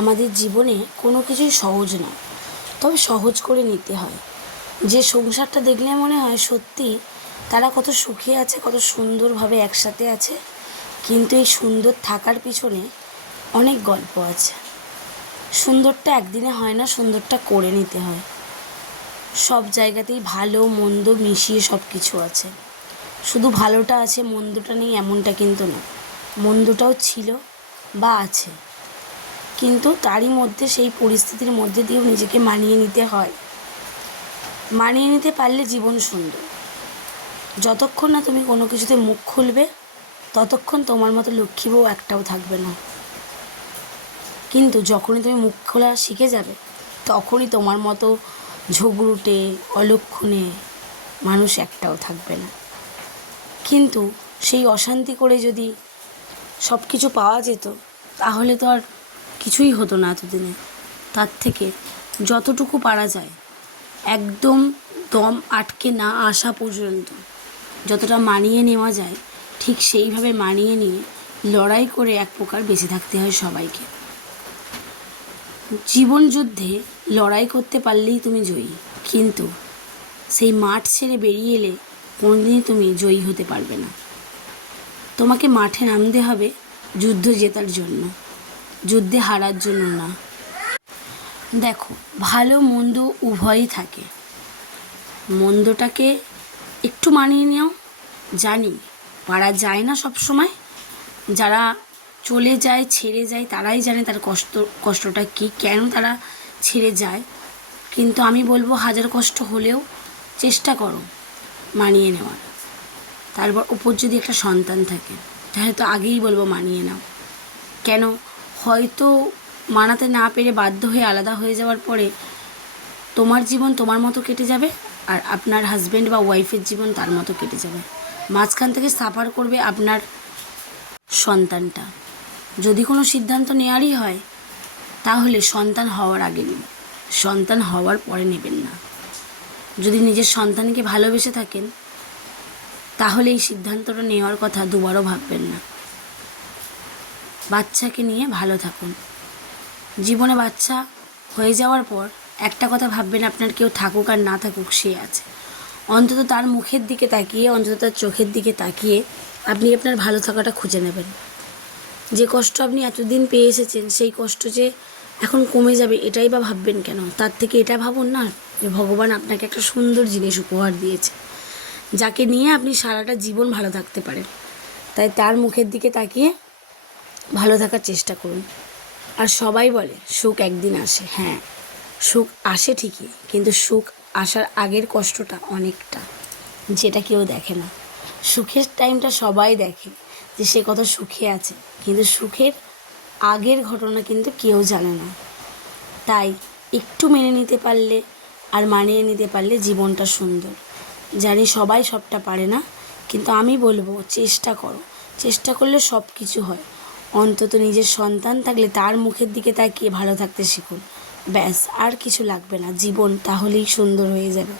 আমাদের জীবনে কোনো কিছুই সহজ না, তবে সহজ করে নিতে হয়। যে সংসারটা দেখলে মনে হয় সত্যি তারা কত সুখে আছে, কত সুন্দরভাবে একসাথে আছে, কিন্তু এই সুন্দর থাকার পিছনে অনেক গল্প আছে। সুন্দরটা একদিনে হয় না, সুন্দরটা করে নিতে হয়। সব জায়গাতেই ভালো মন্দ মিশিয়ে সব কিছু আছে। শুধু ভালোটা আছে মন্দটা নেই এমনটা কিন্তু না, মন্দটাও ছিল বা আছে, কিন্তু তারই মধ্যে সেই পরিস্থিতির মধ্যে দিয়েও নিজেকে মানিয়ে নিতে হয়। মানিয়ে নিতে পারলে জীবন সুন্দর। যতক্ষণ না তুমি কোনো কিছুতে মুখ খুলবে ততক্ষণ তোমার মতো লক্ষ্মী বউ একটাও থাকবে না, কিন্তু যখনই তুমি মুখ খোলা শিখে যাবে তখনই তোমার মতো ঝগড়ুটে অলক্ষণে মানুষ একটাও থাকবে না। কিন্তু সেই অশান্তি করে যদি সব কিছু পাওয়া যেত তাহলে তো আর কিছুই হতো না এতদিনে। তার থেকে যতটুকু পারা যায় একদম দম আটকে না আসা পর্যন্ত যতটা মানিয়ে নেওয়া যায় ঠিক সেইভাবে মানিয়ে নিয়ে লড়াই করে এক প্রকার বেঁচে থাকতে হয় সবাইকে। জীবন যুদ্ধে লড়াই করতে পারলেই তুমি জয়ী, কিন্তু সেই মাঠ ছেড়ে বেরিয়ে এলে কোনোদিনই তুমি জয়ী হতে পারবে না। তোমাকে মাঠে নামতে হবে যুদ্ধ জেতার জন্য, যুদ্ধে হারার জন্য না। দেখো, ভালো মন্দ উভয়ই থাকে। মন্দটাকে একটু মানিয়ে নাও। জানি পারা যায় না সব সময়, যারা চলে যায় ছেড়ে যায় তারাই জানে তার কষ্টটা কী, কেন তারা ছেড়ে যায়। কিন্তু আমি বলবো হাজার কষ্ট হলেও চেষ্টা করো মানিয়ে নেওয়ার। তারপর উপর যদি একটা সন্তান থাকে তাহলে তো আগেই বলবো মানিয়ে নাও। কেন, হয়তো মানাতে না পেরে বাধ্য হয়ে আলাদা হয়ে যাওয়ার পরে তোমার জীবন তোমার মতো কেটে যাবে আর আপনার হাজব্যান্ড বা ওয়াইফের জীবন তার মতো কেটে যাবে। মাঝখান থেকে সাফার করবে আপনার সন্তানটা। যদি কোনো সিদ্ধান্ত নেওয়ারই হয় তাহলে সন্তান হওয়ার আগে নিন, সন্তান হওয়ার পরে নেবেন না। যদি নিজের সন্তানকে ভালোবেসে থাকেন তাহলে এই সিদ্ধান্তটা নেওয়ার কথা দুবারও ভাববেন না। বাচ্চাকে নিয়ে ভালো থাকুন। জীবনে বাচ্চা হয়ে যাওয়ার পর একটা কথা ভাববেন, আপনার কেউ থাকুক আর না থাকুক সে আছে। অন্তত তার মুখের দিকে তাকিয়ে, অন্তত তার চোখের দিকে তাকিয়ে আপনি আপনার ভালো থাকাটা খুঁজে নেবেন। যে কষ্ট আপনি এতদিন পেয়ে এসেছেন সেই কষ্ট যে এখন কমে যাবে এটাই বা ভাববেন কেন? তার থেকে এটা ভাবুন না যে ভগবান আপনাকে একটা সুন্দর জিনিস উপহার দিয়েছে, যাকে নিয়ে আপনি সারাটা জীবন ভালো থাকতে পারেন। তাই তার মুখের দিকে তাকিয়ে ভালো থাকার চেষ্টা করুন। আর সবাই বলে সুখ একদিন আসে, হ্যাঁ সুখ আসে ঠিকই, কিন্তু সুখ আসার আগের কষ্টটা অনেকটা, যেটা কেউ দেখে না। সুখের টাইমটা সবাই দেখে যে সে কত সুখে আছে, কিন্তু সুখের আগের ঘটনা কিন্তু কেউ জানে না। তাই একটু মেনে নিতে পারলে আর মানিয়ে নিতে পারলে জীবনটা সুন্দর। জানি সবাই সবটা পারে না, কিন্তু আমি বলবো চেষ্টা করো। চেষ্টা করলে সব কিছু হয়। অন্তত নিজের সন্তান থাকলে তার মুখের দিকে তাকিয়ে ভালো থাকতে শিখুন। ব্যাস, আর কিছু লাগবে না, জীবন তাহলেই সুন্দর হয়ে যাবে।